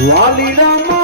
Lalila Ma.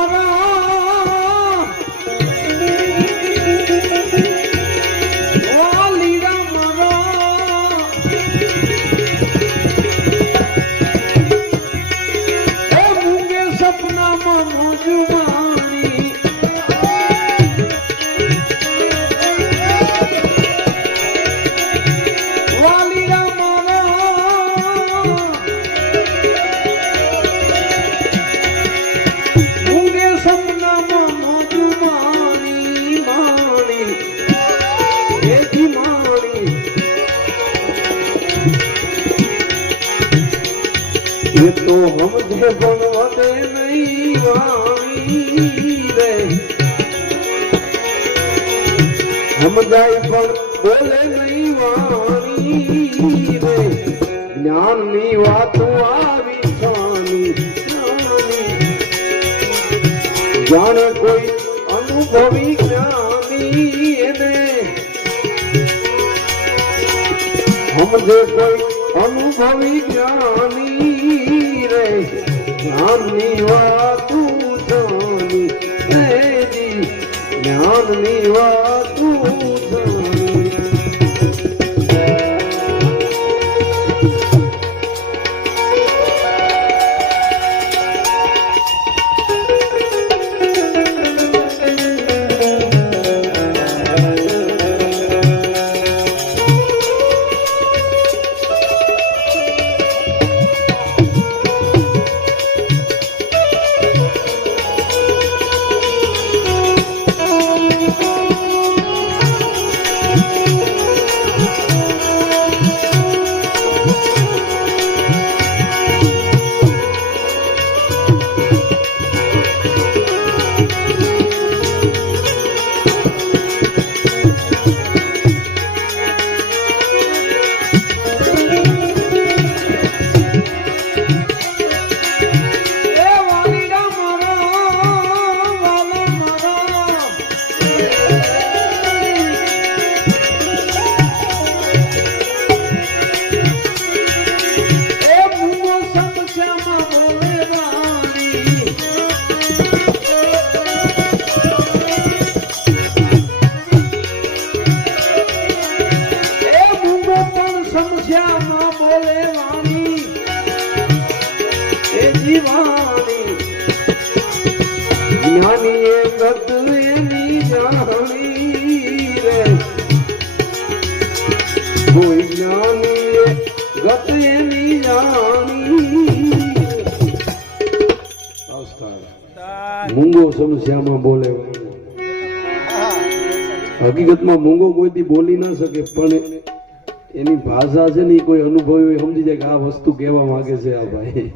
એ તો સમજે પણ વધે નહીં વાણી રે સમજાય પણ બોલે નહીં વાણી રે જ્ઞાનની વાતો આવી સ્વામી. જાણે કોઈ અનુભવી જ્ઞાની એને સમજે કોઈ અનુભવી જ્ઞાની જ્ઞાનની વાતું રેજી જ્ઞાનની વાતું જાણી રે કોઈ જ્ઞાની મૂંગો સમસ્યામાં બોલે. હકીકતમાં મૂંગો કોઈથી બોલી ના શકે, પણ એની ભાષા છે ને કોઈ અનુભવી સમજી જાય કે આ વસ્તુ કહેવા માંગે છે આ ભાઈ.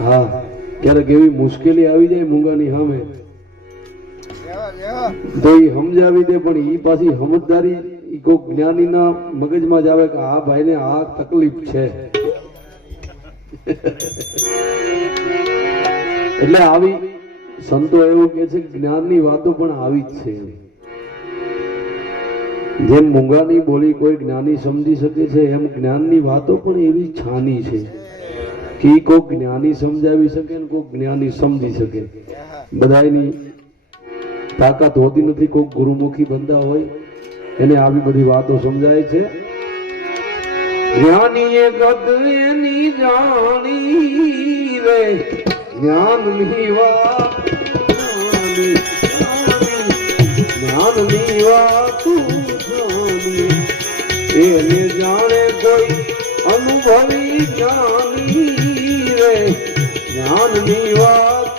હા. ક્યારેક એવી મુશ્કેલી આવી જાય મૂંગાની સામે. તો એ સમજાવી દે, પણ એ પાછી સમજદારી, ઈ કોઈક જ્ઞાનીના મગજમાં જ આવે કે આ ભાઈને આ તકલીફ છે. એટલે આવી સંતો એવું કે છે જ્ઞાનની વાતો પણ આવી જ છે જેમ મૂંગાની બોલી કોઈ જ્ઞાની સમજી શકે છે, એમ જ્ઞાનની વાતો પણ એવી છાની છે. કે ઈ કોઈક જ્ઞાની સમજાવી શકે ને કોઈક જ્ઞાની સમજી શકે. બધાની તાકાત હોતી નથી કોઈક ગુરુમુખી બંદા હોય, એને આવી બધી વાતો સમજાય છે. જ્ઞાની એ ગદ જાણી રે. જ્ઞાનની વાત જ્ઞાનની વાત એને જાણે કોઈ અનુભવી રે જ્ઞાનની વાત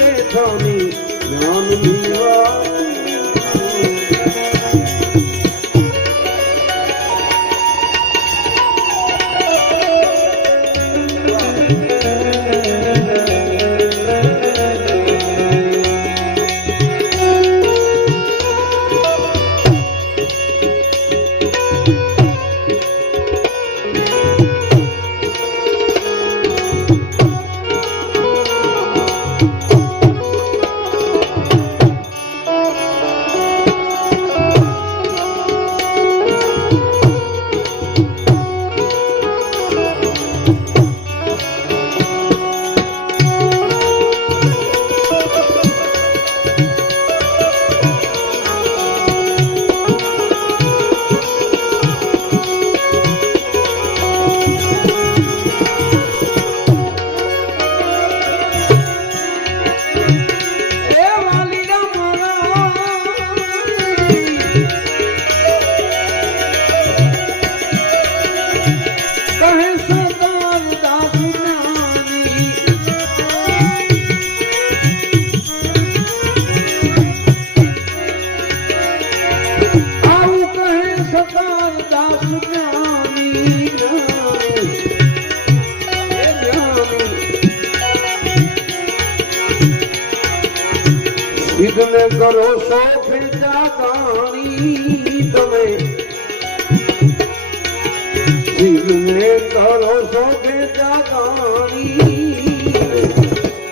છાની રે છાની જ્ઞાનની વિઘ્ન કરો સો ફેજા ગાણી તમે. વિઘ્ન કરો સો ફેજા ગાણી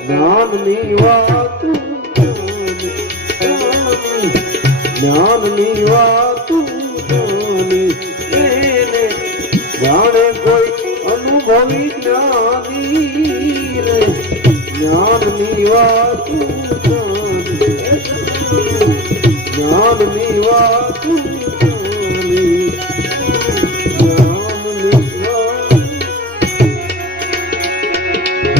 જ્ઞાનની વાત જ્ઞાનની વાત જાણે કોઈ અનુભવી જ્ઞાની જ્ઞાનની વાત જ્ઞાનની વાત